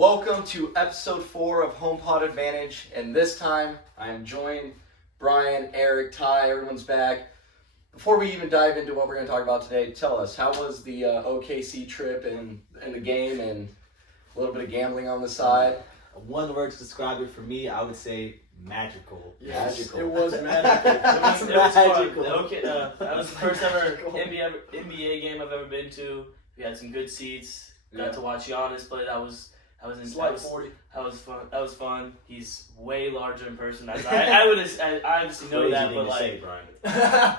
Welcome to episode 4 of HomePod Advantage, and this time I am joined Brian, Eric, Ty, everyone's back. Before we even dive into what we're going to talk about today, tell us, how was the OKC trip and the game and a little bit of gambling on the side? One word to describe it for me, I would say magical. Yes, Magical. it was magical. It was magical. Okay, that was the first ever NBA game I've ever been to. We had some good seats. Got to watch Giannis play. That was Slide 40. That was fun. That was fun. He's way larger in person. I obviously know that, but like, Brian.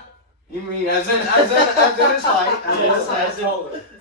You mean as in his height?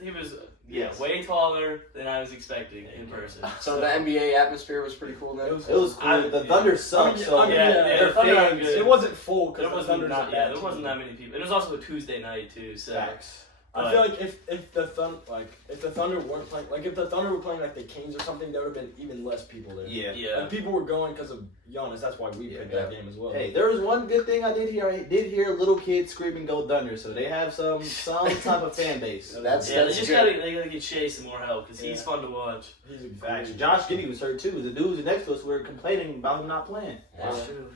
he was way taller than I was expecting in person. So the NBA atmosphere was pretty cool then? It was cool. The Thunder sucked, so the their Thunder fans, good. it wasn't full because There the wasn't Thunder's a bad there wasn't that many people. It was also a Tuesday night too, so. Facts. But I feel like if the Thunder weren't playing, like if the Thunder were playing like the Kings or something, there would have been even less people there. Yeah. And people were going because of Giannis. That's why we picked that game as well. Hey, There was one good thing I did hear. I did hear little kids screaming "Go Thunder!" So they have some type of fan base. they just gotta get Shea some more help because he's fun to watch. He's a Facts. great- Josh Giddey was hurt too. The dudes next to us were complaining about him not playing. That's true.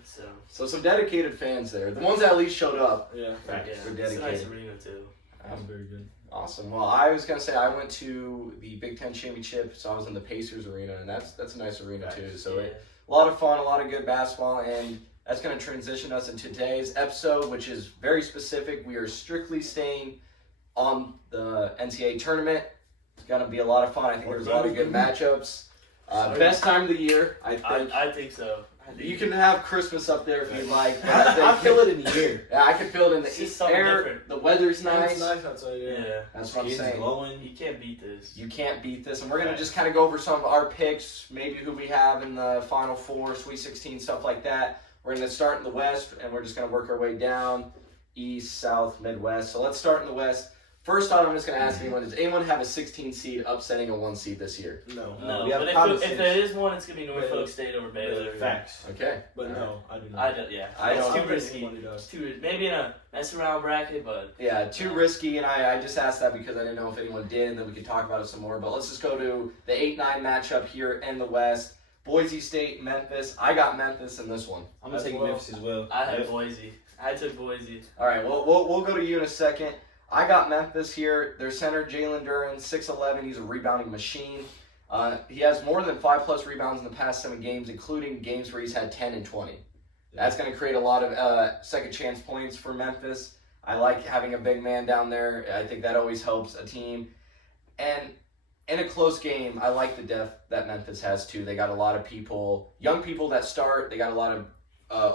So some dedicated fans there. The ones that at least showed up. Yeah, Facts. Yeah, They're it's a nice dedicated. arena too. that was very good. Awesome. Well, I was gonna say I went to the Big Ten Championship, so I was in the Pacers arena, and that's a nice arena too. So a lot of fun, a lot of good basketball, and that's gonna transition us into today's episode, which is very specific. We are strictly staying on the NCAA tournament. It's gonna be a lot of fun. I think there's a lot of good matchups. Best time of the year, I think. I think so. You can have Christmas up there if you like. But I feel it in the air. Yeah, I can feel it in It's the just something air. different. The weather's And nice. It's nice outside. Yeah. That's what I'm Kids saying. glowing. You can't beat this. You can't beat this, and we're gonna just kind of go over some of our picks, maybe who we have in the Final Four, Sweet 16, stuff like that. We're gonna start in the West, and we're just gonna work our way down, East, South, Midwest. So let's start in the West. First off, I'm just gonna ask anyone: does anyone have a 16 seed upsetting a 1 seed this year? No. No, we have but common if sense. there is one, it's gonna be Norfolk State over Baylor. Facts. Okay. But no, I do not. I don't. Yeah, I it's don't too think risky. Anybody does. It's too maybe in a mess around bracket, but Yeah, too risky, and I just asked that because I didn't know if anyone did, and then we could talk about it some more. But let's just go to the 8-9 matchup here in the West. Boise State, Memphis. I got Memphis in this one. I'm gonna As take well. Memphis as well. I had Boise. I took Boise. All right, we'll go to you in a second. I got Memphis here. Their center, Jalen Duren, 6'11". He's a rebounding machine. He has more than 5+ rebounds in the past 7 games, including games where he's had 10 and 20. That's going to create a lot of second chance points for Memphis. I like having a big man down there. I think that always helps a team. And in a close game, I like the depth that Memphis has too. They got a lot of people, young people that start. They got a lot of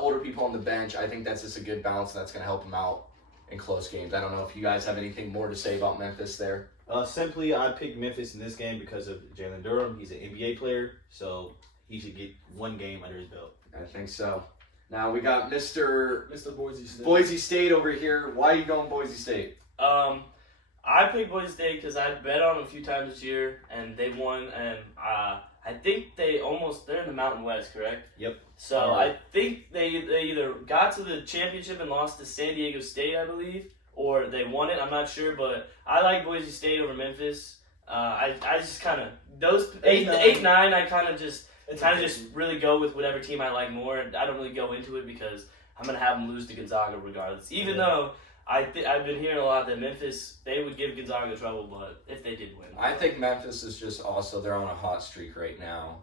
older people on the bench. I think that's just a good balance that's going to help them out in close games. I don't know if you guys have anything more to say about Memphis there. Simply, I picked Memphis in this game because of Jalen Durham. He's an NBA player, so he should get 1 game under his belt. I think so. Now we got Mr. Boise State. Boise State over here. Why are you going Boise State? I picked Boise State because I bet on them a few times this year, and they won. And I think they're in the Mountain West, correct? Yep. So I think they either got to the championship and lost to San Diego State, I believe, or they won it. I'm not sure, but I like Boise State over Memphis. I just kind of those 8-9. I kind of just really go with whatever team I like more. I don't really go into it because I'm gonna have them lose to Gonzaga regardless. Even though I've been hearing a lot that Memphis, they would give Gonzaga trouble, but if they did win. I think Memphis is just also, they're on a hot streak right now.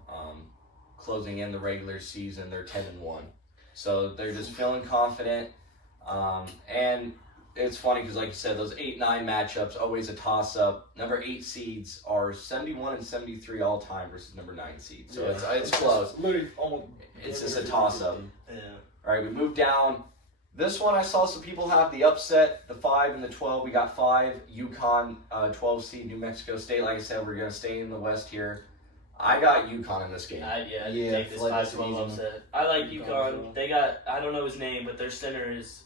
Closing in the regular season, they're 10-1. So they're just feeling confident. And it's funny because, like you said, those 8-9 matchups, always a toss-up. Number 8 seeds are 71 and 73 all-time versus number 9 seeds. So it's close. Literally almost. It's just a toss-up. Yeah. All right, we move down. This one I saw some people have the upset, the 5 and the 12. We got 5, UConn, 12 seed, New Mexico State. Like I said, we're going to stay in the West here. I got UConn in this game. I Yeah, take this like that's 5-12 an easy one. upset. I like UConn as UConn. well. They got, I don't know his name, but their center is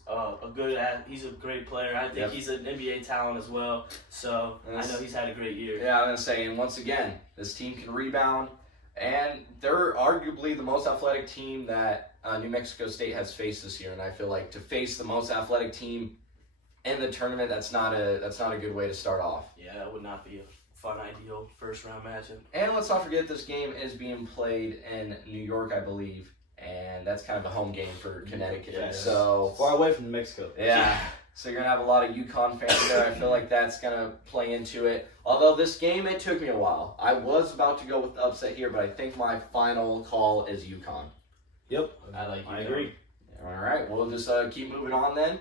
he's a great player. I think he's an NBA talent as well. So I know he's had a great year. Yeah, I'm going to say, and once again, this team can rebound. And they're arguably the most athletic team that New Mexico State has faced this year. And I feel like to face the most athletic team in the tournament, that's not a good way to start off. Yeah, that would not be fun, ideal first round matchup. And let's not forget this game is being played in New York, I believe, and that's kind of a home game for Connecticut. Yes. So Far away from Mexico. yeah. So you're gonna have a lot of UConn fans there. I feel like that's gonna play into it. Although this game, it took me a while. I was about to go with the upset here, but I think my final call is UConn. Yep. I agree. All right, we'll just keep moving on then.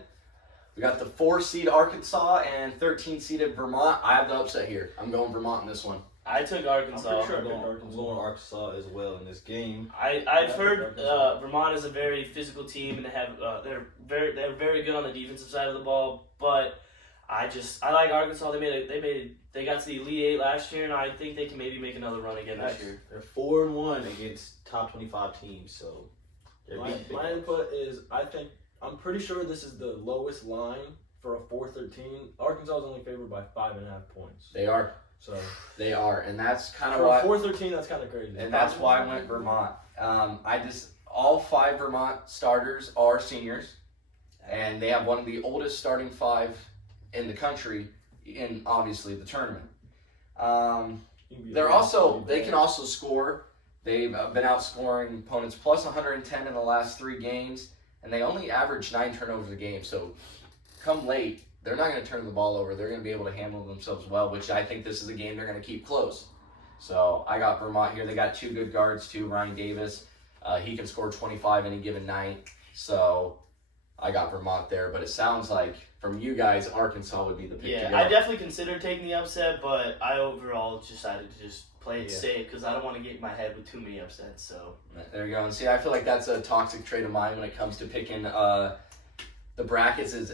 We got the 4-seed Arkansas and 13-seeded Vermont. I have the upset here. I'm going Vermont in this one. I took I'm Arkansas. pretty sure I'm going Arkansas as well in this game. I've heard Vermont is a very physical team, and they have they're very good on the defensive side of the ball. But I like Arkansas. They got to the Elite Eight last year, and I think they can maybe make another run again this year. They're 4-1 against top 25 teams, so they're beating big My dogs. input is I'm pretty sure this is the lowest line for a 4-13. Arkansas is only favored by 5.5 points. They are. So They are, and that's kind of for why. a 4-13, that's kind of crazy. And that's why I went Vermont. All 5 Vermont starters are seniors, and they have one of the oldest starting 5 in the country in obviously the tournament. They can also score. They've been outscoring opponents plus 110 in the last 3 games, and they only average 9 turnovers a game. So come late, they're not going to turn the ball over. They're going to be able to handle themselves well, which I think this is a game they're going to keep close. So I got Vermont here. They got 2 good guards too. Ryan Davis, he can score 25 any given night. So I got Vermont there. But it sounds like from you guys, Arkansas would be the pick to go. I definitely considered taking the upset, but I overall decided to just play it Yeah. safe because I don't want to get in my head with too many upsets. So There you go. And see, I feel like that's a toxic trait of mine when it comes to picking the brackets. Is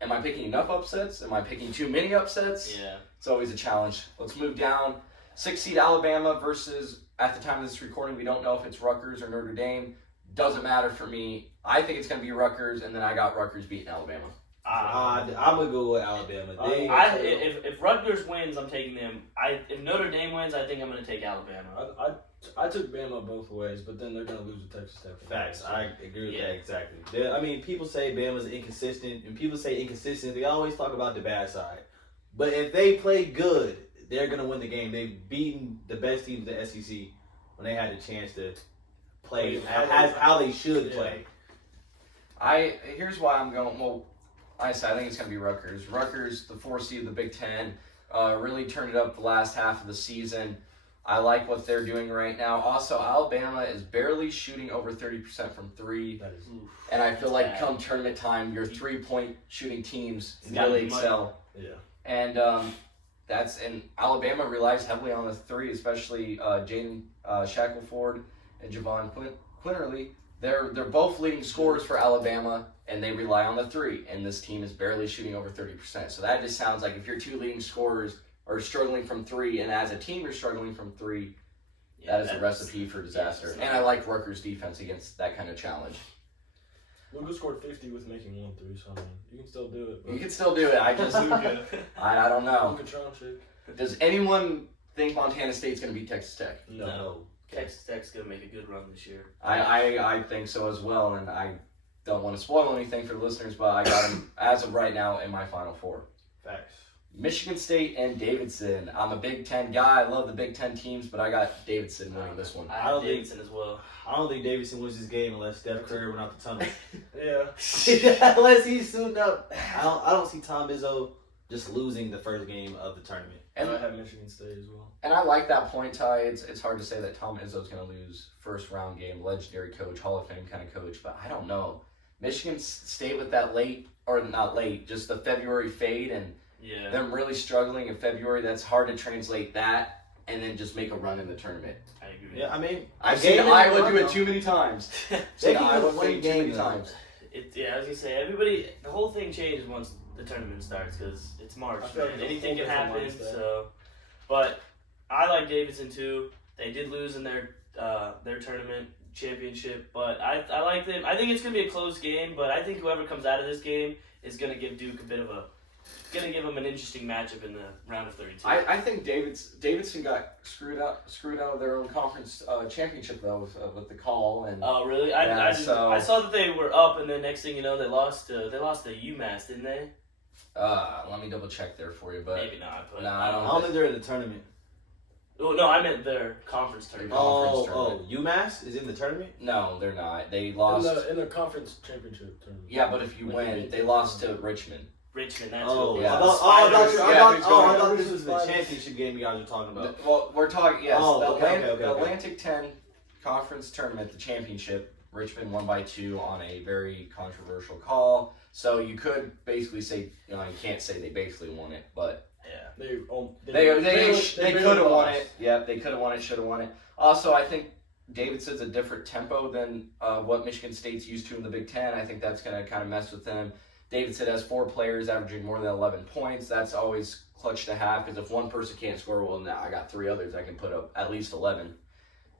am I picking enough upsets? Am I picking too many upsets? yeah, It's always a challenge. Let's move down. 6-seed Alabama versus, at the time of this recording, we don't know if it's Rutgers or Notre Dame. Doesn't matter for me. I think it's going to be Rutgers, and then I got Rutgers beating Alabama. I'm going to go with Alabama. if Rutgers wins, I'm taking them. If Notre Dame wins, I think I'm going to take Alabama. I took Bama both ways, but then they're going to lose to Texas Tech. Facts. I agree with Yeah. that exactly. I mean, people say Bama's inconsistent, and people say inconsistent. They always talk about the bad side. But if they play good, they're going to win the game. They've beaten the best teams in the SEC when they had a chance to play how they should play. Here's why I'm going. Well, I think it's going to be Rutgers. Rutgers, the 4-seed of the Big Ten, really turned it up the last half of the season. I like what they're doing right now. Also, Alabama is barely shooting over 30% from 3. That is, And I feel like Bad. come tournament time, your 3-point shooting teams It's gotta really be money. excel. yeah. And and Alabama relies heavily on the 3, especially Jaden Shackelford and Javon Quinterly. They're both leading scorers for Alabama, and they rely on the 3. And this team is barely shooting over 30%. So that just sounds like if your 2 leading scorers are struggling from 3, and as a team you're struggling from 3, that is a recipe for disaster. Yeah, And I like Rutgers' defense against that kind of challenge. Luka scored 50 with making 1 3, so I mean, you can still do it. But You can still do it. I just I don't know. Luka Tronchik. Does anyone think Montana State's going to beat Texas Tech? No. Texas Tech's gonna make a good run this year. I think so as well, and I don't want to spoil anything for the listeners, but I got them as of right now in my Final 4. Facts. Michigan State and Davidson. I'm a Big Ten guy. I love the Big Ten teams, but I got Davidson winning this one. I I have don't think- Davidson as well. I don't think Davidson wins this game unless Steph Curry went out the tunnel. Yeah. Unless he's suiting up. I don't see Tom Izzo just losing the first game of the tournament. And I have Michigan State as well. And I like that point, Ty. It's hard to say that Tom Izzo's going to lose first round game, legendary coach, Hall of Fame kind of coach, but I don't know. Michigan State with that just the February fade and Yeah. them really struggling in February, that's hard to translate that and then just make a run in the tournament. I agree. Yeah, I mean, I've game seen is Iowa run, do it though. too many times. They Seen can Iowa win fade too many game, though. times. I was gonna say the whole thing changes once the tournament starts because it's March. I feel like Man. it's a Anything whole can happen. different mindset. So, but I like Davidson too. They did lose in their tournament championship, but I like them. I think it's gonna be a close game, but I think whoever comes out of this game is gonna give Duke gonna give them an interesting matchup in the round of 32. I think Davidson got screwed out of their own conference championship though with the call and Oh really? Yeah, I so- saw that they were up, and then next thing you know, they lost to UMass, didn't they? Let me double check there for you, but Maybe not, but No, I I don't think they're in the tournament. Oh, no, I meant their conference tournament. Conference UMass is in the tournament. no, they're not. They lost. In the conference championship tournament. Yeah, but if you win, they lost to Richmond. Richmond, that's Oh, who it yeah. was. I Yeah, thought this was the championship game you guys were talking about. Well, we're talking yes. Oh, the okay, Atlantic, okay. the Atlantic 10 conference tournament, the championship. Richmond won by 2 on a very controversial call. So you could basically say, you can't say they basically won it, but Yeah. they they could have won it. Yeah, they could have won it, should have won it. Also, I think Davidson's a different tempo than what Michigan State's used to in the Big Ten. I think that's going to kind of mess with them. Davidson has 4 players averaging more than 11 points. That's always clutch to have because if one person can't score, well, now I got 3 others I can put up at least 11.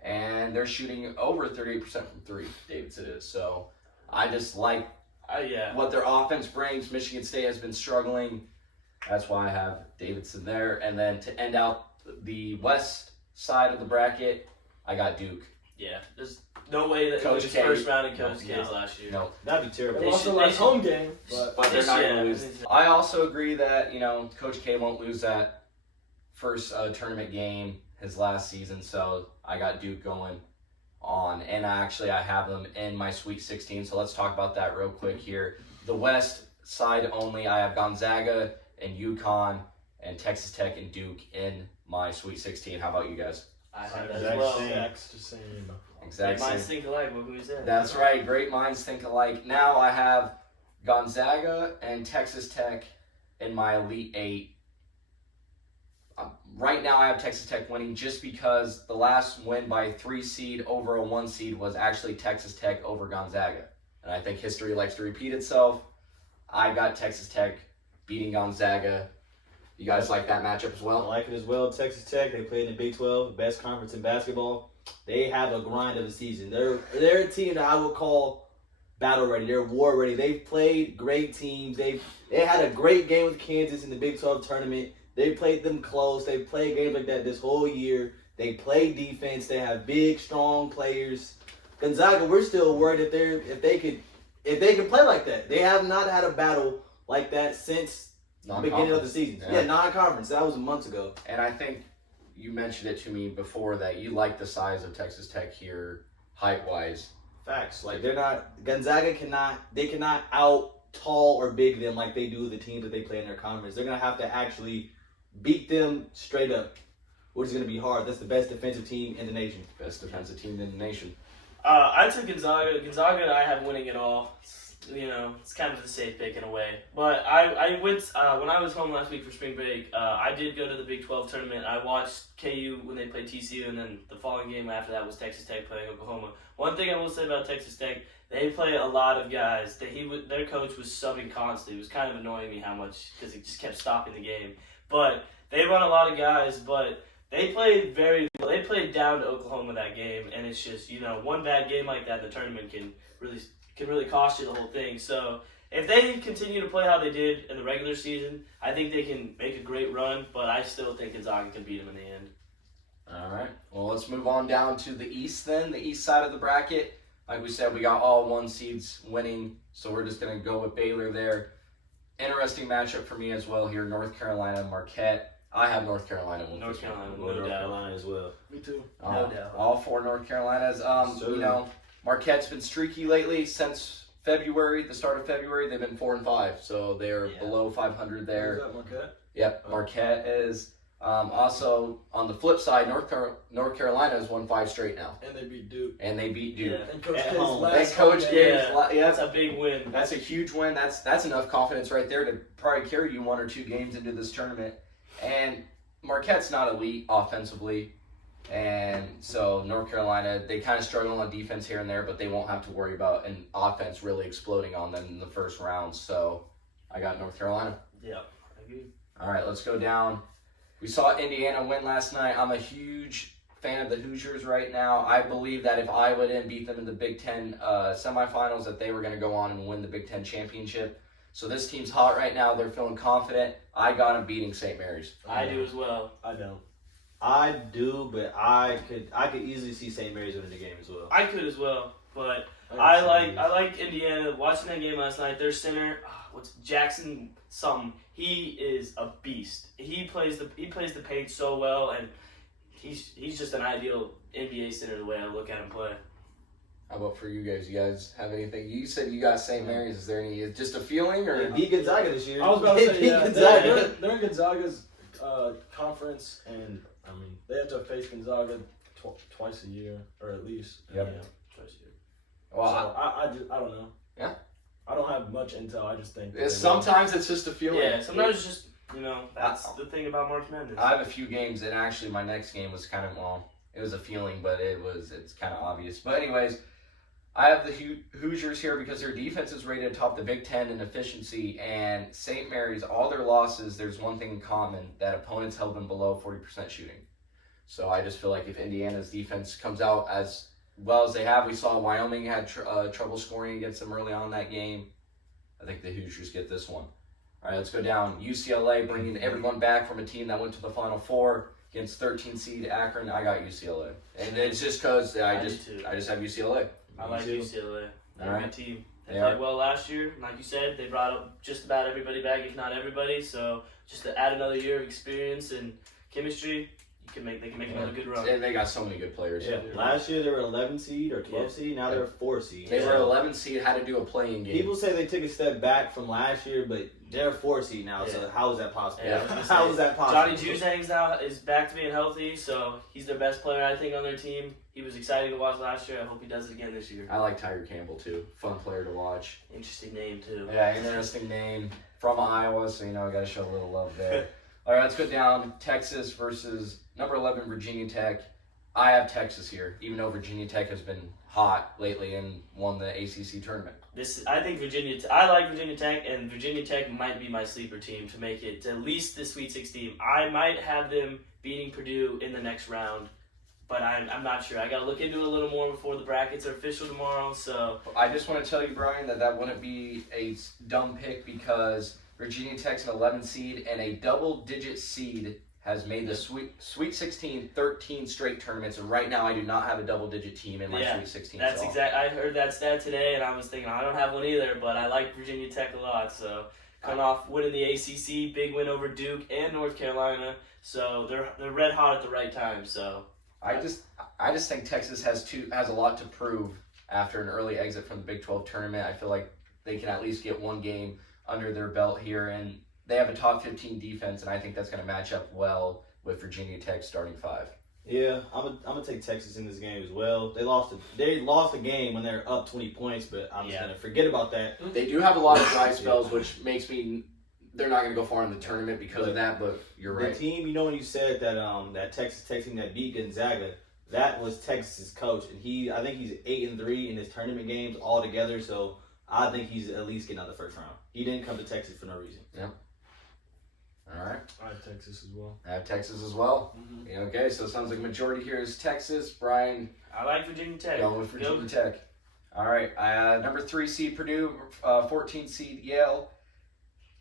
And they're shooting over 38% from 3, Davidson is. So I just like Yeah. what their offense brings. Michigan State has been struggling. That's why I have Davidson there. And then to end out the west side of the bracket, I got Duke. Yeah. There's no way that Coach it was K. first round in Coach No. K's last year. No, That'd be terrible. They They lost should- the they last should- home game, but they're not going to Yeah. lose. I also agree that, Coach K won't lose that first tournament game his last season. So I got Duke going on. And I have them in my Sweet 16. So let's talk about that real quick here. The west side only, I have Gonzaga and UConn and Texas Tech and Duke in my Sweet 16. How about you guys? I have that as Exact well. same. Just saying. Exactly. Minds think alike, what we said. That's right. Great minds think alike. Now I have Gonzaga and Texas Tech in my Elite 8. Right now I have Texas Tech winning just because the last win by 3 seed over a 1 seed was actually Texas Tech over Gonzaga. And I think history likes to repeat itself. I got Texas Tech beating Gonzaga. You guys like that matchup as I well? like it as well. Texas Tech, they played in the Big 12, best conference in basketball. They have a grind of a season. They're a team that I would call battle ready. They're war ready. They've played great teams. They had a great game with Kansas in the Big 12 tournament. They played them close. They played games like that this whole year. They play defense. They have big, strong players. Gonzaga, we're still worried if they could play like that. They have not had a battle like that since the beginning of the season. Yeah. Non-conference. That was months ago. And I think you mentioned it to me before that you like the size of Texas Tech here, height-wise. Facts. Like Gonzaga cannot out tall or big them like they do the teams that they play in their conference. They're gonna have to actually beat them straight up, which is gonna be hard. That's the best defensive team in the nation. Best defensive team in the nation. I took Gonzaga. Gonzaga, I have winning it all. It's kind of a safe pick in a way. But I went when I was home last week for spring break. I did go to the Big 12 tournament. I watched KU when they played TCU, and then the following game after that was Texas Tech playing Oklahoma. One thing I will say about Texas Tech, they play a lot of guys. Their coach was subbing constantly. It was kind of annoying me how much because he just kept stopping the game. But they run a lot of guys, but they played very well. They played down to Oklahoma that game, and it's just, one bad game like that in the tournament can really cost you the whole thing. So if they continue to play how they did in the regular season, I think they can make a great run, but I still think Gonzaga can beat them in the end. All right. Well, let's move on down to the East then, the East side of the bracket. Like we said, we got all 1 seeds winning, so we're just going to go with Baylor there. Interesting matchup for me as well here, North Carolina, Marquette. I have North Carolina winning. North Carolina, North no doubt. Carolina as well. Me too. No doubt. All 4 North Carolinas. Sure. Marquette's been streaky lately since February, the start of February. They've been 4-5, so they're below 500 there. Is that Marquette? Yep, Marquette is. Also, on the flip side, North Carolina has won 5 straight now, And they beat Duke. and they beat Duke. Yeah. And Coach At K's home. last And Coach home K- game. That's a big win. That's a huge win. That's enough confidence right there to probably carry you 1 or 2 games into this tournament. And Marquette's not elite offensively, and so North Carolina, they kind of struggle on defense here and there, but they won't have to worry about an offense really exploding on them in the first round. So I got North Carolina. Yeah, I agree. All right, let's go down. We saw Indiana win last night. I'm a huge fan of the Hoosiers right now. I believe that if Iowa didn't beat them in the Big Ten semifinals, that they were going to go on and win the Big Ten championship. So this team's hot right now. They're feeling confident. I got them beating St. Mary's. I do as well. I don't. I do, but I could easily see St. Mary's winning the game as well. I could as well, but I like Indiana. Watching that game last night, their center, what's Jackson something. He is a beast. He plays the paint so well, and he's just an ideal NBA center the way I look at him play. How about for you guys? You guys have anything? You said you got St. Mary's. Is there any just a feeling or? They beat Gonzaga this year. I was about to say, Beat yeah, Gonzaga. they're in Gonzaga's conference, and I mean they have to face Gonzaga twice a year, or at least. Yep. Yeah, twice a year. Well, So I don't know. Yeah. I don't have much intel. I just think. sometimes it's just a feeling. Yeah, sometimes it's just that's the thing about March Madness. I have a few games, and actually my next game was kind of it was a feeling, but it's kind of obvious. But anyways, I have the Hoosiers here because their defense is rated atop the Big Ten in efficiency, and St. Mary's, all their losses, there's one thing in common, that opponents held them below 40% shooting. So I just feel like if Indiana's defense comes out as well as they have, we saw Wyoming had trouble scoring against them early on in that game. I think the Hoosiers get this one. All right, let's go down. UCLA bringing everyone back from a team that went to the Final Four against 13 seed Akron. I got UCLA, and it's just because I just have UCLA. I like UCLA. They're a good team. They are. played well last year. Like you said, they brought up just about everybody back, if not everybody. So just to add another year of experience and chemistry, they can make another good run. And they got so many good players. Yeah. Last year they were 11 seed or 12 seed. Now they're a 4 seed. They were 11 seed, had to do a playing game. People say they took a step back from last year, but they're a 4 seed now. So how is that possible? Yeah, How is that possible? Johnny Juzang's now is back to being healthy, so he's their best player, I think, on their team. He was exciting to watch last year. I hope he does it again this year. I like Tiger Campbell too. Fun player to watch. Interesting name too. Yeah, interesting name. From Iowa, so I got to show a little love there. All right, let's go down. Texas versus number 11 Virginia Tech. I have Texas here, even though Virginia Tech has been hot lately and won the ACC tournament. I think I like Virginia Tech, and Virginia Tech might be my sleeper team to make it to at least the Sweet 16. I might have them beating Purdue in the next round, but I'm not sure. I got to look into it a little more before the brackets are official tomorrow. So I just want to tell you, Brian, that wouldn't be a dumb pick because Virginia Tech's an 11 seed, and a double-digit seed has made the Sweet 16 13 straight tournaments, and right now I do not have a double-digit team in my Sweet 16. That's I heard that stat today, and I was thinking I don't have one either, but I like Virginia Tech a lot. So coming off winning the ACC, big win over Duke and North Carolina, so they're red hot at the right time. So I just think Texas has a lot to prove after an early exit from the Big 12 tournament. I feel like they can at least get one game under their belt here, and they have a top 15 defense, and I think that's going to match up well with Virginia Tech starting 5. Yeah, I'm gonna take Texas in this game as well. They lost a game when they're up 20 points, but I'm just gonna forget about that. They do have a lot of dry spells, which makes me they're not going to go far in the tournament because of that. But you're right. The team, when you said that that Texas Tech team that beat Gonzaga, that was Texas's coach, and I think he's 8-3 in his tournament games altogether. So I think he's at least getting out of the first round. He didn't come to Texas for no reason. Yeah. All right. I have Texas as well. I have Texas as well. Mm-hmm. Yeah, okay, so it sounds like majority here is Texas. Brian. I like Virginia Tech. Going with Virginia Tech. All right. Number 3 seed Purdue, 14 seed Yale.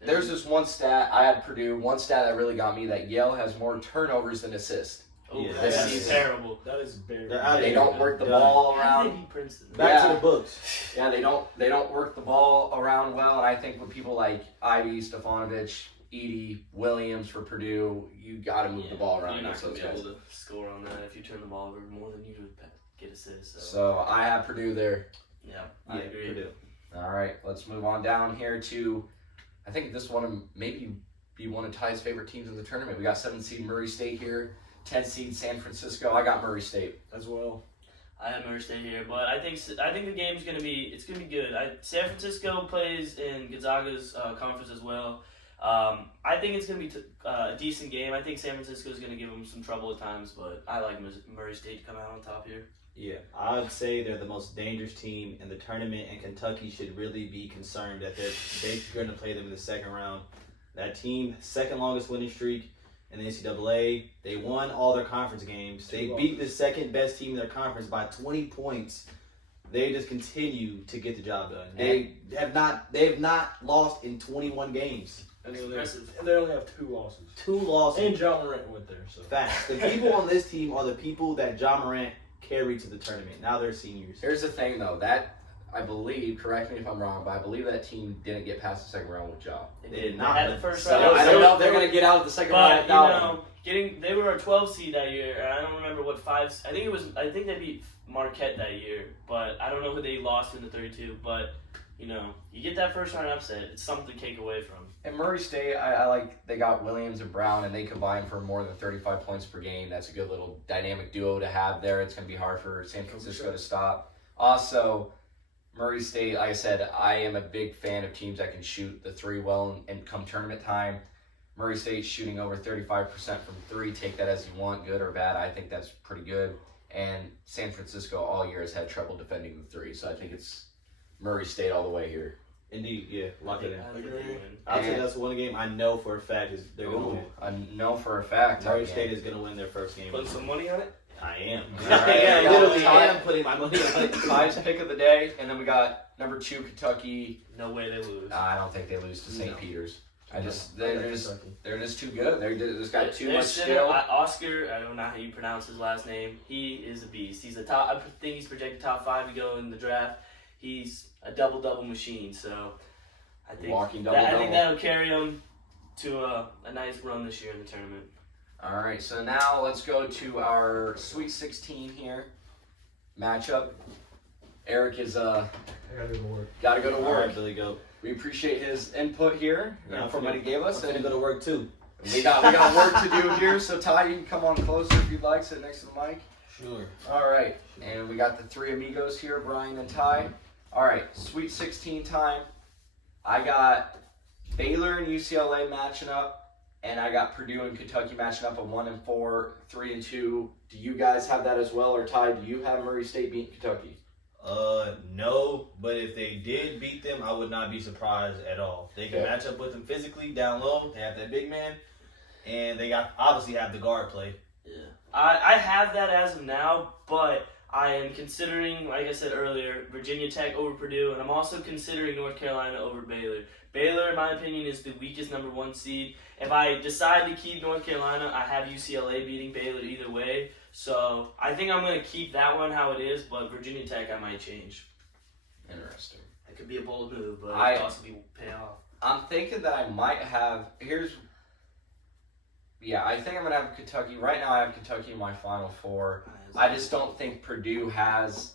There's this one stat. I had Purdue. One stat that really got me, that Yale has more turnovers than assists. Oh, yeah, that's terrible. That is very. They don't work the ball around. Back to the books. Yeah, they don't work the ball around well, and I think with people like Ivy, Stefanovic, Edey, Williams for Purdue, you got to move the ball around. You're not going to be able to score on that if you turn the ball over more than you would get assists. So I have Purdue there. Yeah, I agree. Purdue. All right, let's move on down here to, I think this one maybe be one of Ty's favorite teams in the tournament. We got 7 seed Murray State here, 10 seed San Francisco. I got Murray State as well. I have Murray State here, but I think the game's gonna be good. San Francisco plays in Gonzaga's conference as well. I think it's gonna be a decent game. I think San Francisco is gonna give them some trouble at times, but I like Murray State to come out on top here. Yeah, I would say they're the most dangerous team in the tournament, and Kentucky should really be concerned that they're going to play them in the second round. That team, second longest winning streak in the NCAA. They won all their conference games. They beat the second best team in their conference by 20 points. They just continue to get the job done. They have not lost in 21 games. And Impressive. they only have 2 losses. 2 losses. And John Morant went there. So Facts. The people on this team are the people that John Morant carried to the tournament. Now they're seniors. Here's the thing, though. That, I believe, correct me if I'm wrong, but I believe that team didn't get past the second round with Ja. They did not. They had the first So round. I don't know if they're going to get out of the second round But without him. they were a 12 seed that year. And I don't remember what 5. I think they beat Marquette that year, but I don't know who they lost in the 32. But you get that first round upset. It's something to take away from. And Murray State, I like they got Williams and Brown, and they combined for more than 35 points per game. That's a good little dynamic duo to have there. It's going to be hard for San Francisco to stop. Also, Murray State, like I said, I am a big fan of teams that can shoot the 3 well and come tournament time. Murray State shooting over 35% from 3. Take that as you want, good or bad. I think that's pretty good. And San Francisco all year has had trouble defending the 3, so I think it's Murray State all the way here. Indeed, yeah. Lock it in. I think they win. I'll say that's one game I know for a fact is they're going to win. I know for a fact. Murray State is going to win their first game. Put some money on it. I am. All right. Yeah, literally, I Ty- am putting my money on it. Ty's pick of the day, and then we got number 2 Kentucky. No way they lose. I don't think they lose to St. Peter's. I got They're just too good. They just got too Their much center, skill. Oscar, I don't know how you pronounce his last name. He is a beast. He's a top. I think he's projected top 5 to go in the draft. He's a double machine. So I think Walking I think double-double. that'll carry him to a nice run this year in the tournament. All right, so now let's go to our Sweet 16 here matchup. Eric is I gotta go to work. got to go to All work. right, Billy Goat. We appreciate his input here Yeah, from what he gave us, I'm going to and go to work too. we got work to do here. So Ty, you can come on closer if you'd like. Sit next to the mic. Sure. All right, and we got the 3 amigos here, Brian and Ty. All right, Sweet 16 time. I got Baylor and UCLA matching up, and I got Purdue and Kentucky matching up at 1-4, 3-2. Do you guys have that as well, or Ty? Do you have Murray State beating Kentucky? No, but if they did beat them, I would not be surprised at all. They can Yeah. match up with them physically down low. They have that big man, and they obviously have the guard play. Yeah, I have that as of now, but I am considering, like I said earlier, Virginia Tech over Purdue, and I'm also considering North Carolina over Baylor. Baylor, in my opinion, is the weakest number 1 seed. If I decide to keep North Carolina, I have UCLA beating Baylor either way. So I think I'm going to keep that one how it is, but Virginia Tech I might change. Interesting. It could be a bold move, but I- it could also be pay off. I'm thinking that I might have. I think I'm gonna have Kentucky. Right now, I have Kentucky in my Final 4. I just don't think Purdue has.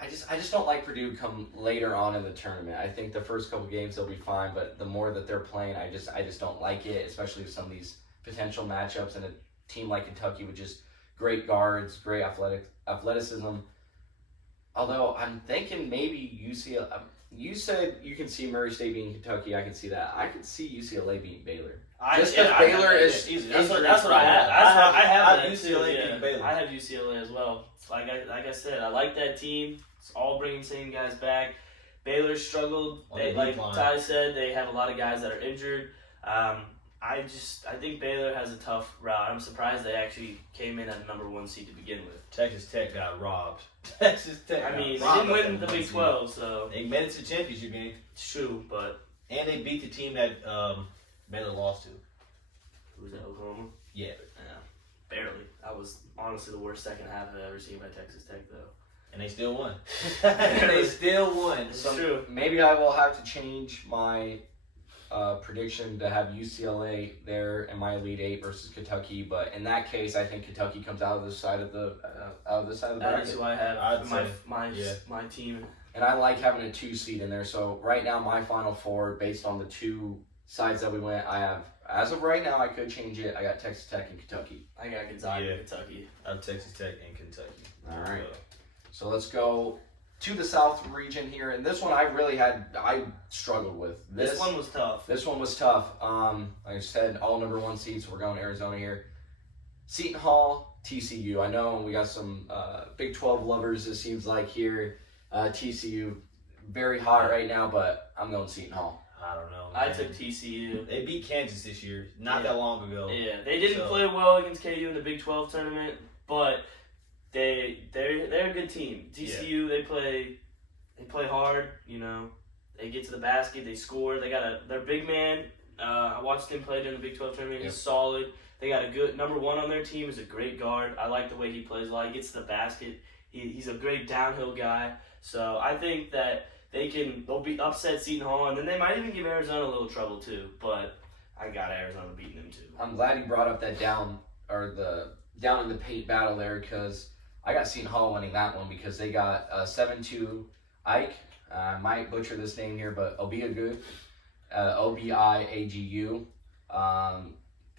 I just don't like Purdue come later on in the tournament. I think the first couple games they'll be fine, but the more that they're playing, I just don't like it, especially with some of these potential matchups and a team like Kentucky with just great guards, great athleticism. Although I'm thinking maybe UCLA. You said you can see Murray State beating Kentucky. I can see that. I can see UCLA beating Baylor. Just because Baylor is easy. injury That's what I have. I have that UCLA too, beating Baylor. I have UCLA as well. Like I said, I like that team. It's all bringing same guys back. Baylor struggled. On They, the like decline. Ty said, they have a lot of guys that are injured. I think Baylor has a tough route. I'm surprised they actually came in at number 1 seed to begin with. Texas Tech got robbed. Texas Tech. I mean, they got didn't robbed win of the that Big 1 seed. 12, so They made it to the championship game, it's true. But and they beat the team that Baylor lost to. who's that? Oklahoma? Yeah. Yeah, barely. That was honestly the worst second half I've ever seen by Texas Tech, though. And they still won. They still won. It's true. Maybe I will have to change my prediction to have UCLA there in my Elite 8 versus Kentucky. But in that case, I think Kentucky comes out of the side of the That is bracket. who I have I'd say, yeah. my team. And I like having a 2 seed in there. So right now, my Final 4, based on the 2 sides that we went, I have, as of right now, I could change it. I got Texas Tech and Kentucky. I got Gonzaga, Yeah. Kentucky. I'm Texas Tech and Kentucky. All right. So let's go to the South region here. And this one I struggled with. This one was tough. This one was tough. Like I said, all number 1 seeds. We're going to Arizona here. Seton Hall, TCU. I know we got some Big 12 lovers, it seems like, here. TCU, very hot right now, but I'm going Seton Hall. I don't know. I man. took TCU. They beat Kansas this year, not Yeah. that long ago. Yeah, they didn't So- play well against KU in the Big 12 tournament, but they're a good team. TCU they play hard, They get to the basket, they score. They got their big man. I watched him play during the Big 12 tournament. Yep. He's solid. They got a good number one on their team. Is a great guard. I like the way he plays a lot. He gets to the basket. He's a great downhill guy. So I think that they'll be upset Seton Hall, and then they might even give Arizona a little trouble too. But I got Arizona beating them too. I'm glad you brought up that down in the paint battle there, because I got Seton Hall winning that one because they got 7-2 Ike. I might butcher this name here, but Obiagu, Obiagu.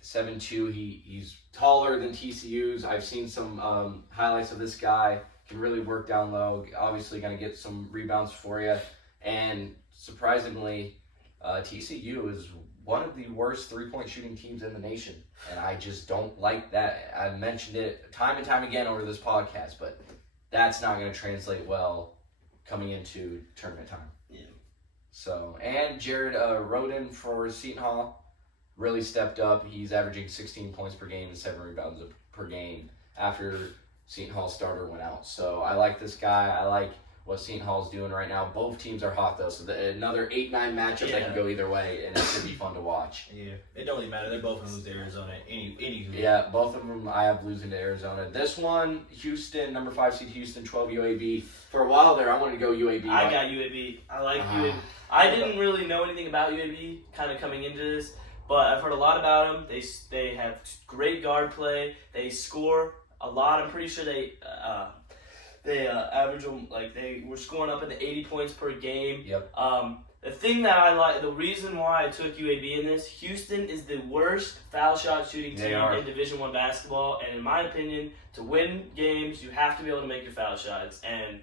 7'2", he's taller than TCU's. I've seen some highlights of this guy. Can really work down low. Obviously going to get some rebounds for you. And surprisingly, TCU is one of the worst three-point shooting teams in the nation. And I just don't like that. I've mentioned it time and time again over this podcast, but that's not going to translate well coming into tournament time. Yeah. So, and Jared Roden for Seton Hall really stepped up. He's averaging 16 points per game and 7 rebounds per game after Seton Hall's starter went out. So I like this guy. I like what Seton Hall's doing right now. Both teams are hot, though, so another 8-9 matchup that can go either way, and it should be fun to watch. Yeah, it don't really matter. They're both going to lose to Arizona. Any. Yeah, both of them I have losing to Arizona. This one, Houston, number 5 seed Houston, 12 UAB. For a while there, I wanted to go UAB. I got UAB. I like UAB. I didn't really know anything about UAB kind of coming into this, but I've heard a lot about them. They have great guard play. They score a lot. I'm pretty sure they average them, like they were scoring up into 80 points per game. Yep. The thing that I like, the reason why I took UAB in this, Houston is the worst foul shot shooting team in Division I basketball, and in my opinion, to win games, you have to be able to make your foul shots, and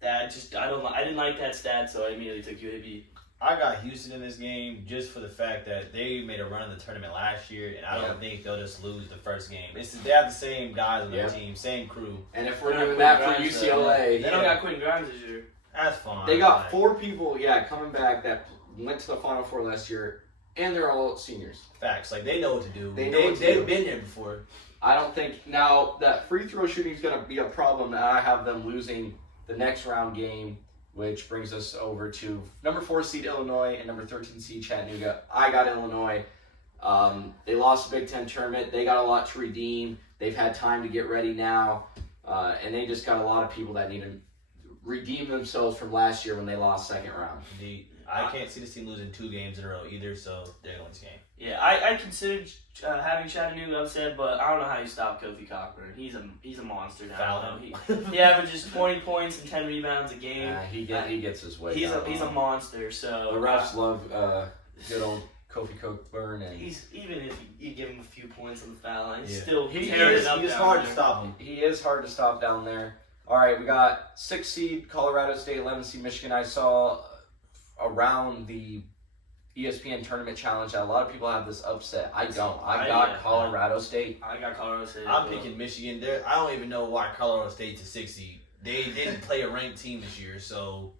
that I didn't like that stat, so I immediately took UAB. I got Houston in this game just for the fact that they made a run in the tournament last year, and I don't think they'll just lose the first game. They have the same guys on their team, same crew. And if we're doing that for UCLA, they don't got Quentin Grimes this year. That's fine. They got 4 people, coming back that went to the Final Four last year, and they're all seniors. Facts. Like, they know what to do. They've been there before. I don't think now that free throw shooting is going to be a problem, and I have them losing the next round game, which brings us over to number 4 seed Illinois and number 13 seed Chattanooga. I got Illinois. They lost the Big Ten tournament. They got a lot to redeem. They've had time to get ready now, and they just got a lot of people that need to redeem themselves from last year when they lost second round. Indeed. I can't see this team losing 2 games in a row either, so they're going to win this game. Yeah, I considered having Chattanooga upset, but I don't know how you stop Kofi Cockburn. He's a monster now. Foul him. He averages 20 points and 10 rebounds a game. He gets his way. He's a monster. So the refs love good old Kofi Cockburn, and even if you give him a few points on the foul line, he's Yeah. still He tearing is- it up. He's down hard there. to stop him. he is hard to stop down there. All right, we got 6 seed Colorado State, 11 seed Michigan. I saw around the ESPN Tournament Challenge that a lot of people have this upset. I don't. I got Colorado State. I got Colorado State. I'm picking Michigan. I don't even know why Colorado State's a 6 seed. They didn't play a ranked team this year, so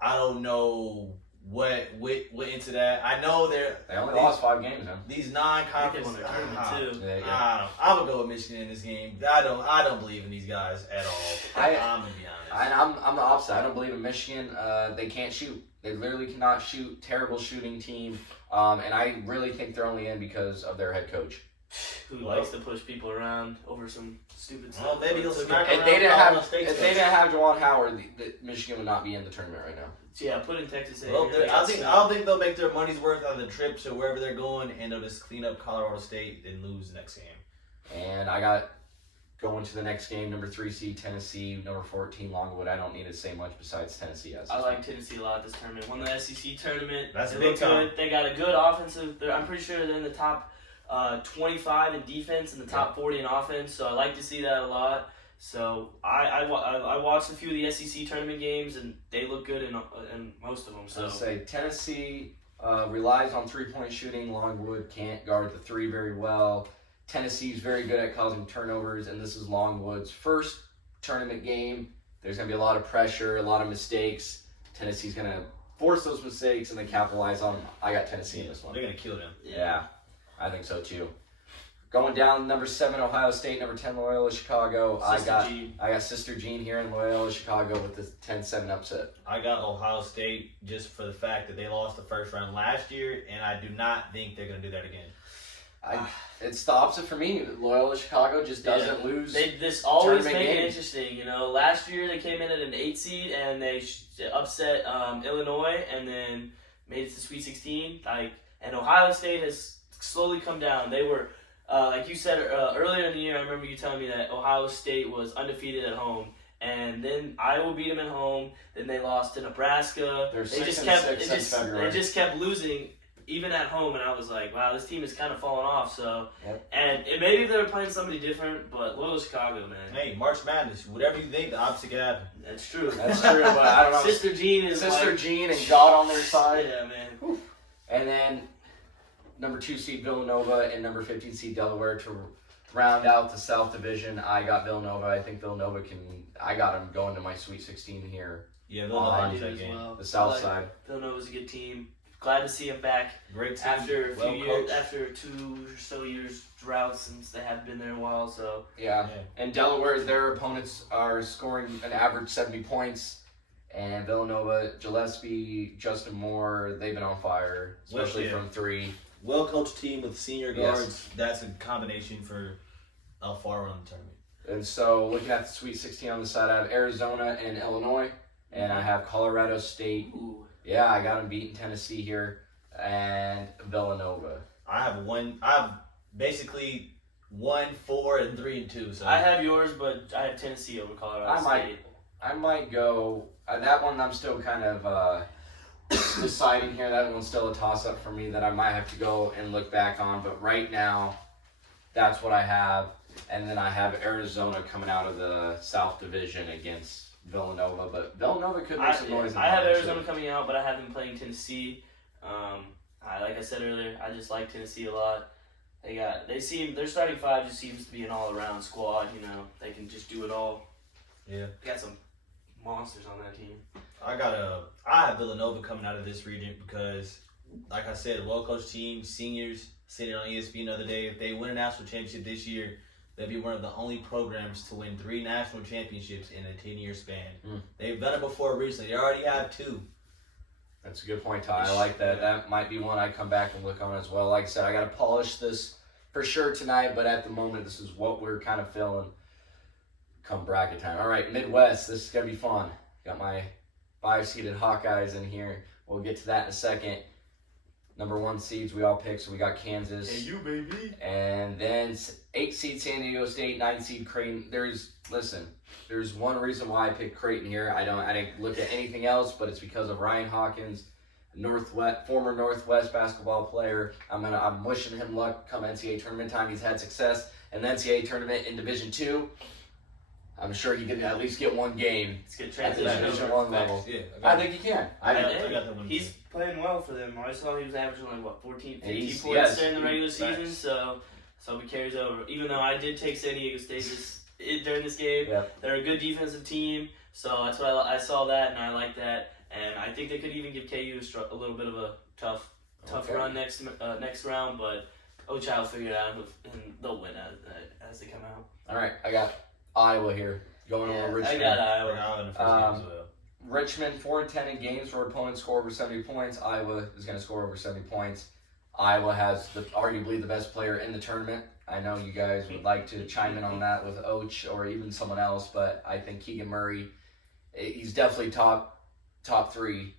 I don't know what went into that. I know They only lost 5 games, man. these I non-conference. think they won their tournament too. Yeah. I'm gonna go with Michigan in this game. I don't believe in these guys at all. I'm gonna be honest. I'm the opposite. I don't believe in Michigan. They can't shoot. They literally cannot shoot. Terrible shooting team. And I really think they're only in because of their head coach. Who likes to push people around over some stupid stuff. Well, maybe he'll smack If around they didn't Colorado have State's if they coach. didn't have Juwan Howard, Michigan would not be in the tournament right now. Yeah, put in Texas A&M. Well, They I got don't think they'll make their money's worth out of the trip to wherever they're going, and they'll just clean up Colorado State and lose the next game. And I got going to the next game, number 3 seed Tennessee, number 14 Longwood. I don't need to say much besides Tennessee. I like Tennessee a lot this tournament. Won the SEC tournament. That's They big look time. good. They got a good offensive. I'm pretty sure they're in the top 25 in defense and the top 40 in offense. So I like to see that a lot. So I watched a few of the SEC tournament games and they look good in most of them. So I'd say Tennessee relies on 3-point shooting. Longwood can't guard the 3 very well. Tennessee's very good at causing turnovers, and this is Longwood's first tournament game. There's going to be a lot of pressure, a lot of mistakes. Tennessee's going to force those mistakes and then capitalize on them. I got Tennessee in this one. They're gonna kill them. Yeah, I think so too. Going down, number 7 Ohio State, number 10 Loyola Chicago. Sister Jean. I got Sister Jean here in Loyola Chicago with the 10-7 upset. I got Ohio State just for the fact that they lost the first round last year, and I do not think they're going to do that again. It's the opposite for me. Loyola Chicago just doesn't lose. This always tournament make it games. interesting. You know, last year they came in at an 8 seed and they upset Illinois and then made it to Sweet 16. And Ohio State has slowly come down. They were, like you said earlier in the year, I remember you telling me that Ohio State was undefeated at home. And then Iowa beat them at home. Then they lost to Nebraska. They're They 6-6 since February. just kept losing. Even at home, and I was like, wow, this team is kind of falling off. So, and maybe they were playing somebody different, but Loyola Chicago, man. Hey, March Madness, whatever you think, the opposite could happen. That's true. That's true, but I don't know. Sister Jean is Sister Jean and God on their side. Yeah, man. Whew. And then number 2 seed Villanova and number 15 seed Delaware to round out the South Division. I got Villanova. I think Villanova can. I got them going to my Sweet 16 here. Yeah, Villanova did that as game. well. The South I like side. Villanova's a good team. Glad to see them back Great team. after a few well years, coached. after 2 or so years drought since they haven't been there in a while. So Yeah. And Delaware, their opponents are scoring an average 70 points. And Villanova, Gillespie, Justin Moore, they've been on fire, especially from 3. Well-coached team with senior Yes. guards. That's a combination for a far run tournament. And so looking at the Sweet 16 on the side, I have Arizona and Illinois. And I have Colorado State. ooh. Yeah, I got them beating Tennessee here. And Villanova. I have basically 1, 4, and 3 and 2. So I have yours, but I have Tennessee over Colorado State. I might go. That one I'm still kind of deciding here. That one's still a toss-up for me that I might have to go and look back on. But right now, that's what I have. And then I have Arizona coming out of the South Division against Villanova. But Villanova could make some noise. I have Arizona coming out, but I have them playing Tennessee. Like I said earlier, I just like Tennessee a lot. Their starting 5 just seems to be an all-around squad. You know, they can just do it all. Yeah. They got some monsters on that team. I have Villanova coming out of this region because, like I said, a well-coached team, seniors, seen it on ESPN the other day. If they win a national championship this year, they'll be one of the only programs to win 3 national championships in a 10-year span. They've done it before recently. They already have 2. That's a good point, Ty. I like that. That might be one I come back and look on as well. Like I said, I got to polish this for sure tonight, but at the moment, this is what we're kind of feeling come bracket time. All right, Midwest. This is going to be fun. Got my 5-seeded Hawkeyes in here. We'll get to that in a second. Number 1 seeds we all picked, so we got Kansas. Hey, you baby. And then 8 seed San Diego State, 9 seed Creighton. There's one reason why I picked Creighton here. I didn't look at anything else, but it's because of Ryan Hawkins, former Northwest basketball player. I'm wishing him luck come NCAA tournament time. He's had success in the NCAA tournament in Division II. I'm sure he could at least get 1 game It's good at the transition. Division over. I level. Yeah, I think he can. I got that one. He's playing well for them. I saw he was averaging 14, 15 He's- points yes, during the regular facts. season. So he carries over. Even though I did take San Diego State during this game, Yep. they're a good defensive team. So that's what I saw that, and I like that. And I think they could even give KU a little bit of a tough Okay. run next round. But Ochai will figure it out, and they'll win as they come out. All right, I got Iowa here. Going over I Richmond. got We're Iowa. out in the first game as well. Richmond 4-10 in games where opponents score over 70 points. Iowa is going to score over 70 points. Iowa has arguably the best player in the tournament. I know you guys would like to chime in on that with Och or even someone else, but I think Keegan Murray, he's definitely top 3.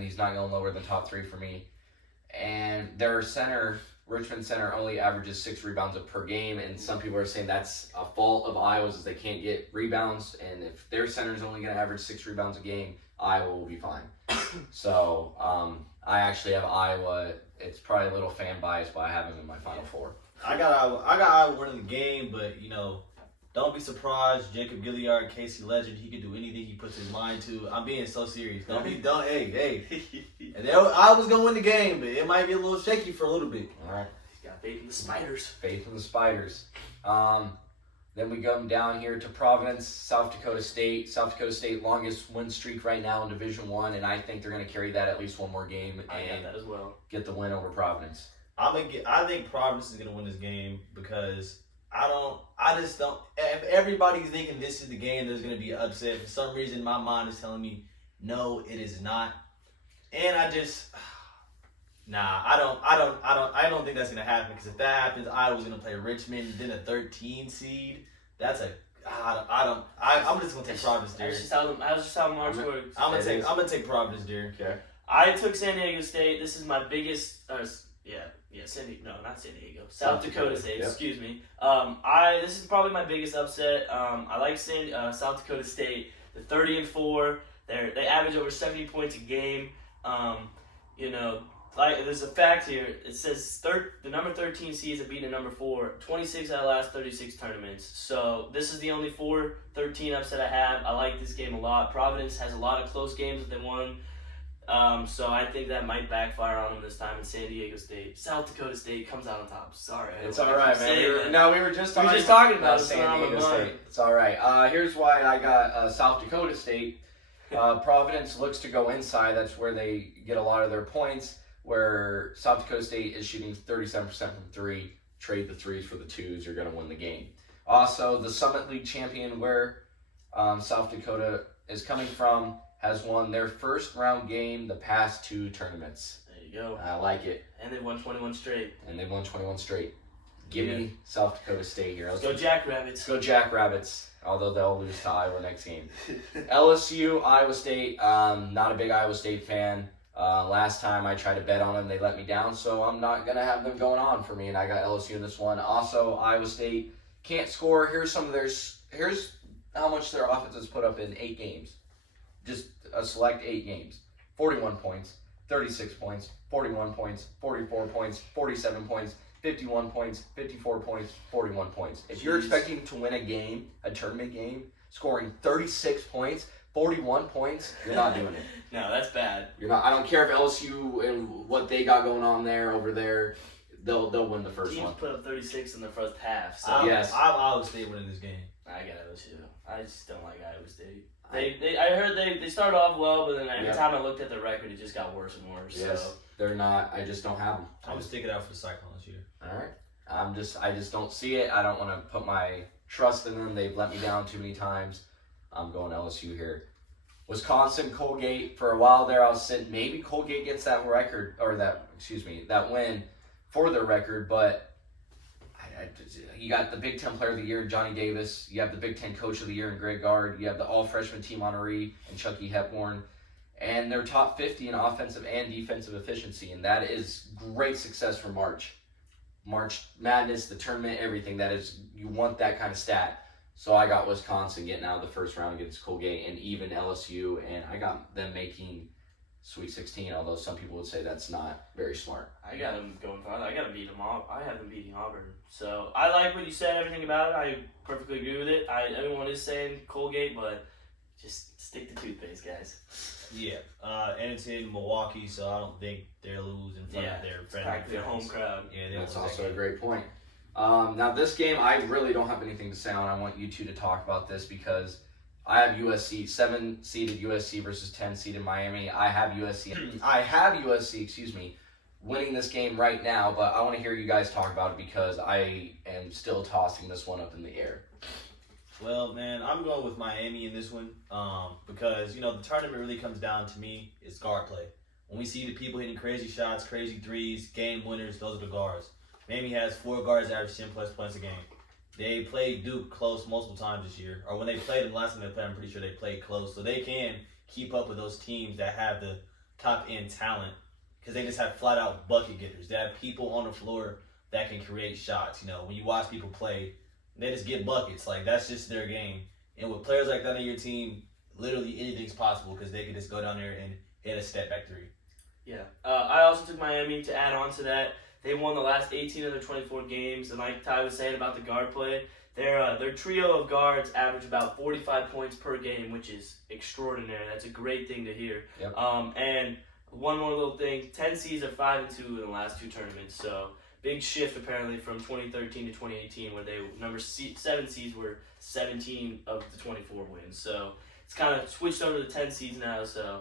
He's not going lower than top 3 for me. And their center, Richmond center, only averages 6 rebounds per game, and some people are saying that's a fault of Iowa's is they can't get rebounds, and if their center is only going to average 6 rebounds a game, Iowa will be fine. So I actually have Iowa. It's probably a little fan bias, but I have them in my Final Four. I got Iowa winning the game, but don't be surprised. Jacob Gilliard, Casey Legend, he can do anything he puts his mind to. I'm being so serious. Hey. And I was gonna win the game, but it might get a little shaky for a little bit. All right. Got faith in the Spiders. Faith in the Spiders. Then we come down here to Providence, South Dakota State. South Dakota State longest win streak right now in Division I, and I think they're going to carry that at least one more game I got and that as well. get the win over Providence. I think Providence is gonna win this game because I just don't. If everybody's thinking this is the game, there's gonna be an upset. For some reason, my mind is telling me no, it is not. And I just, I don't think that's gonna happen because if that happens, Iowa's gonna play Richmond, then a 13 seed. That's I'm just gonna take Providence, dear. That's just how March works. I'm gonna take Providence, dear. Okay. I took San Diego State. This is my biggest. Not San Diego. South Dakota State. Yep. Excuse me. This is probably my biggest upset. I like South Dakota State. They're 30-4. They average over 70 points a game. There's a fact here. It says the number 13 seeds have beaten the number 4 26 out of the last 36 tournaments. So this is the only 4-13 upset I have. I like this game a lot. Providence has a lot of close games that they won. So I think that might backfire on them this time in San Diego State. South Dakota State comes out on top. Sorry. It's all right, man. We were just talking about San Diego State. It's all right. Here's why I got South Dakota State. Providence looks to go inside. That's where they get a lot of their points, where South Dakota State is shooting 37% from 3. Trade the 3s for the 2s. You're going to win the game. Also, the Summit League champion, where South Dakota is coming from, has won their first round game the past 2 tournaments. There you go. I like it. And they've won 21 straight. Give me South Dakota State here. Let's go Jackrabbits. Let's go Jackrabbits, although they'll lose to Iowa next game. LSU, Iowa State. Not a big Iowa State fan. Last time I tried to bet on them, they let me down, so I'm not going to have them going on for me, and I got LSU in this one. Also, Iowa State can't score. Here's how much their offense has put up in 8 games. Just a select 8 games. 41 points, 36 points, 41 points, 44 points, 47 points, 51 points, 54 points, 41 points. If you're expecting to win a tournament game, scoring 36 points, 41 points, you're not doing it. No, that's bad. You're not. I don't care if LSU and what they got going on over there, they'll win the first Teams one. put up 36 in the first half. So Yes. I'm Iowa State winning this game. I got LSU. I just don't like Iowa State. I heard they started off well, but then every time I looked at the record, it just got worse and worse. Yes, so. they're not. I just don't have them. I'm gonna stick it out for the Cyclones here. All right. I just don't see it. I don't want to put my trust in them. They've let me down too many times. I'm going LSU here. Wisconsin, Colgate. For a while there, I was saying maybe Colgate gets that record or that win for their record, but you got the Big Ten Player of the Year, Johnny Davis. You have the Big Ten Coach of the Year in Greg Gard. You have the All-Freshman team Honoree and Chucky Hepburn. And they're top 50 in offensive and defensive efficiency, and that is great success for March Madness, the tournament, everything. That is, you want that kind of stat. So I got Wisconsin getting out of the first round against Colgate and even LSU, and I got them making Sweet 16, although some people would say that's not very smart. I got them going farther. I got them beating them all. I have them beating Auburn. So I like what you said, everything about it. I perfectly agree with it. Everyone is saying Colgate, but just stick to toothpaste, guys. Yeah, and it's in Milwaukee, so I don't think they'll lose in front of their friendly practically a home crowd. Yeah, that's also a great point. Now this game, I really don't have anything to say on. I want you two to talk about this because I have USC, 7-seeded USC versus 10-seeded Miami. I have USC, winning this game right now, but I want to hear you guys talk about it because I am still tossing this one up in the air. Well, man, I'm going with Miami in this one because, the tournament really comes down to me is guard play. When we see the people hitting crazy shots, crazy threes, game winners, those are the guards. Miami has 4 guards average 10-plus points a game. They played Duke close multiple times this year. Or when they played them last time they played, I'm pretty sure they played close. So they can keep up with those teams that have the top-end talent because they just have flat-out bucket getters. They have people on the floor that can create shots. When you watch people play, they just get buckets. Like, that's just their game. And with players like that on your team, literally anything's possible because they can just go down there and hit a step-back 3. Yeah. I also took Miami to add on to that. They won the last 18 of their 24 games, and like Ty was saying about the guard play, their trio of guards average about 45 points per game, which is extraordinary. That's a great thing to hear. Yep. And one more little thing, 10 seeds are 5-2 in the last 2 tournaments, so big shift apparently from 2013 to 2018 where they 7 seeds were 17 of the 24 wins. So it's kind of switched over to 10 seeds now, so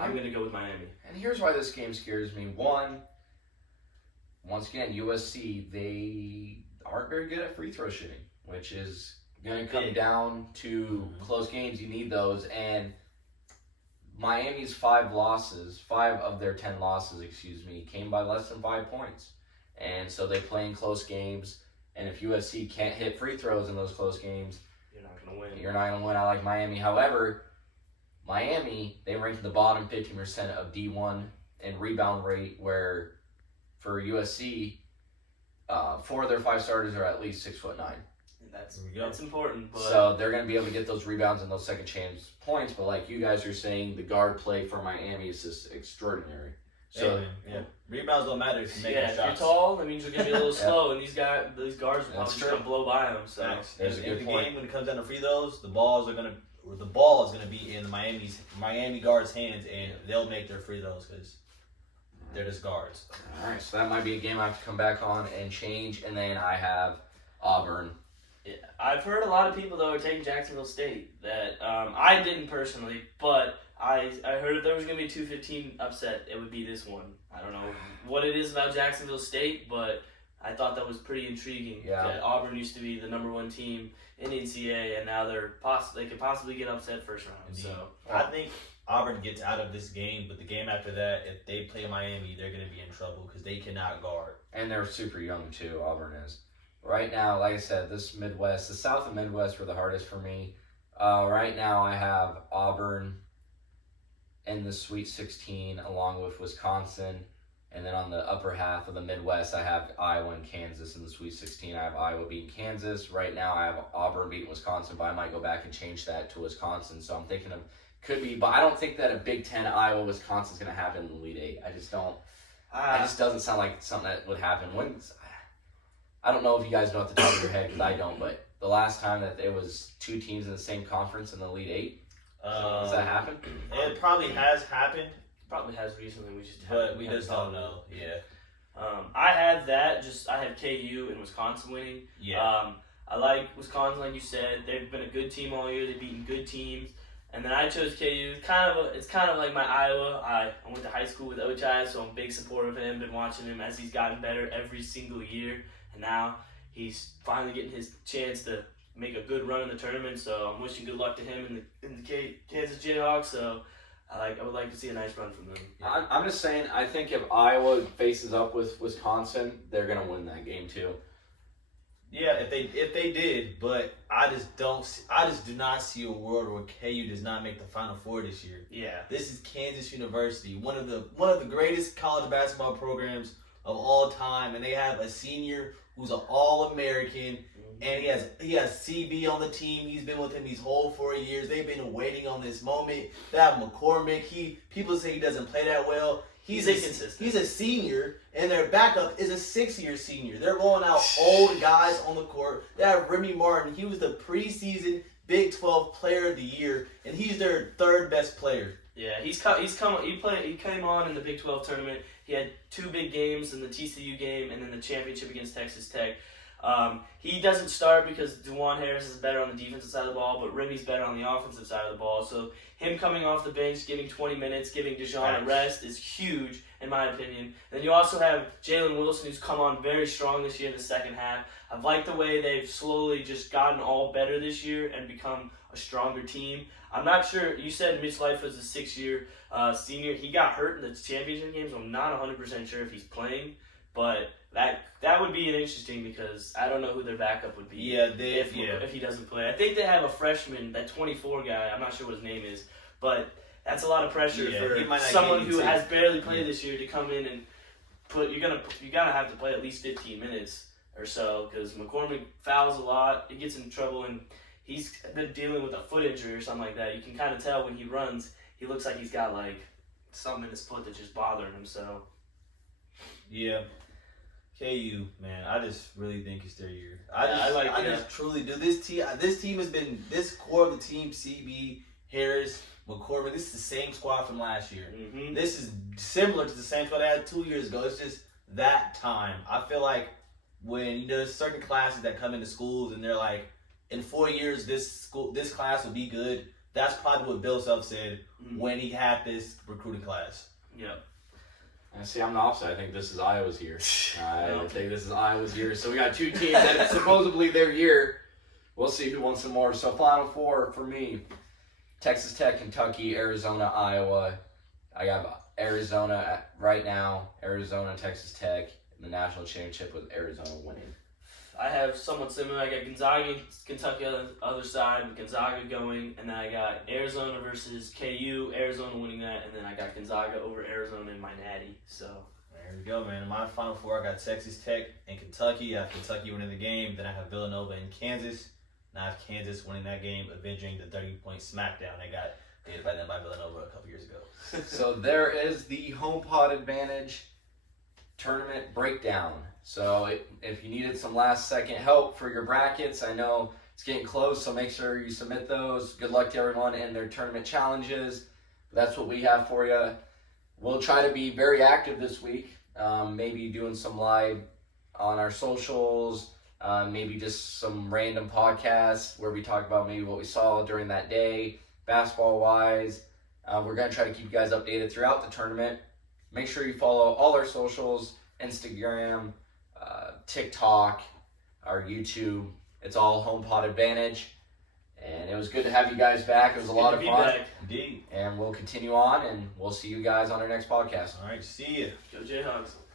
I'm going to go with Miami. And here's why this game scares me. One, once again, USC, they aren't very good at free throw shooting, which is going to come down to close games. You need those. And Miami's 5 of their 10 losses, came by less than 5 points. And so they play in close games. And if USC can't hit free throws in those close games, You're not going to win. You're not going to win. I like Miami. However, Miami, they rank in the bottom 15% of D1 in rebound rate, where for USC, 4 of their 5 starters are at least 6'9". That's important. But So they're going to be able to get those rebounds and those second chance points. But like you guys are saying, the guard play for Miami is just extraordinary. So rebounds don't matter if you make if shots. you're tall, that means you're gonna be a little slow, and these guards will probably That's just gonna blow by them. So There's a in good the point. game when it comes down to free throws, the ball is gonna be in the Miami guards' hands, and they'll make their free throws because they're just guards. All right, so that might be a game I have to come back on and change. And then I have Auburn. yeah, I've heard a lot of people though are taking Jacksonville State. That I didn't personally, but I heard if there was gonna be a 2-15 upset, it would be this one. I don't know what it is about Jacksonville State, but I thought that was pretty intriguing. Yeah. That Auburn used to be the #1 team in NCAA, and now they could possibly get upset first round. Indeed. So I think Auburn gets out of this game, but the game after that, if they play Miami, they're going to be in trouble because they cannot guard. And they're super young too, Auburn is. Right now, like I said, the South and Midwest were the hardest for me. Right now I have Auburn in the Sweet 16 along with Wisconsin. And then on the upper half of the Midwest, I have Iowa and Kansas in the Sweet 16. I have Iowa beating Kansas. Right now, I have Auburn beating Wisconsin, but I might go back and change that to Wisconsin. So I'm thinking could be, but I don't think that a Big Ten Iowa Wisconsin is going to happen in the Elite Eight. I just don't. It just doesn't sound like something that would happen. I don't know if you guys know at the top of your head, because I don't, but the last time that there was 2 teams in the same conference in the Elite Eight, does that happen? It probably has happened, probably has recently. but we just don't know. Yeah. I have that. I have KU and Wisconsin winning. Yeah. I like Wisconsin, like you said. They've been a good team all year. They've beaten good teams. And then I chose KU. It's kind of like my Iowa. I went to high school with Ochai, so I'm a big supporter of him. Been watching him as he's gotten better every single year. And now he's finally getting his chance to make a good run in the tournament. So I'm wishing good luck to him in the Kansas Jayhawks. So I would like to see a nice run from them. I'm just saying, I think if Iowa faces up with Wisconsin, they're going to win that game too. Yeah, if they did, but I just do not see a world where KU does not make the Final Four this year. Yeah. This is Kansas University, one of the greatest college basketball programs of all time, and they have a senior who's an All-American, and he has CB on the team. He's been with him these whole 4 years. They've been waiting on this moment. They have McCormick. People say he doesn't play that well. He's inconsistent. He's a senior, and their backup is a 6-year senior. They're rolling out old guys on the court. They have Remy Martin. He was the preseason Big 12 Player of the Year, and he's their 3rd best player. Yeah, he came on in the Big 12 tournament. He had 2 big games in the TCU game and then the championship against Texas Tech. He doesn't start because DeJuan Harris is better on the defensive side of the ball, but Remy's better on the offensive side of the ball. So him coming off the bench, giving 20 minutes, giving DeJuan a rest is huge, in my opinion. And then you also have Jalen Wilson, who's come on very strong this year in the second half. I've liked the way they've slowly just gotten all better this year and become a stronger team. I'm not sure. You said Mitch Life was a 6-year senior. He got hurt in the championship game, so I'm not 100% sure if he's playing. But that would be an interesting because I don't know who their backup would be. Yeah, if he doesn't play. I think they have a freshman, that 24 guy. I'm not sure what his name is, but that's a lot of pressure for someone who has barely played this year to come in and put. You gotta have to play at least 15 minutes or so because McCormick fouls a lot. He gets in trouble and he's been dealing with a foot injury or something like that. You can kind of tell when he runs, he looks like he's got like something in his foot that's just bothering him. So yeah. KU, man, I just really think it's their year. I just truly do. This team has been, this core of the team, CB, Harris, McCormick, this is the same squad from last year. Mm-hmm. This is similar to the same squad I had 2 years ago. It's just that time. I feel like when there's certain classes that come into schools and they're like, in 4 years, this class will be good. That's probably what Bill Self said when he had this recruiting class. Yeah. See, I'm the opposite. I think this is Iowa's year. I think this is Iowa's year. So we got two teams that it's supposedly their year. We'll see who wants some more. So Final Four for me: Texas Tech, Kentucky, Arizona, Iowa. I got Arizona right now. Arizona, Texas Tech in the national championship with Arizona winning. I have somewhat similar. I got Gonzaga and Kentucky on the other side, with Gonzaga going, and then I got Arizona versus KU, Arizona winning that, and then I got Gonzaga over Arizona in my natty. So There we go, man. In my Final Four, I got Texas Tech and Kentucky. I have Kentucky winning the game. Then I have Villanova and Kansas. And I have Kansas winning that game, avenging the 30-point smackdown they got did by them by Villanova a couple years ago. So there is the home pod advantage tournament breakdown. So if you needed some last second help for your brackets, I know it's getting close, so make sure you submit those. Good luck to everyone in their tournament challenges. That's what we have for you. We'll try to be very active this week, maybe doing some live on our socials, maybe just some random podcasts where we talk about maybe what we saw during that day, basketball-wise. We're going to try to keep you guys updated throughout the tournament. Make sure you follow all our socials, Instagram, TikTok, our YouTube. It's all HomePod Advantage. And it was good to have you guys back. It was a lot of fun. Back. Indeed. And we'll continue on, and we'll see you guys on our next podcast. All right, see ya. Go Jayhawks.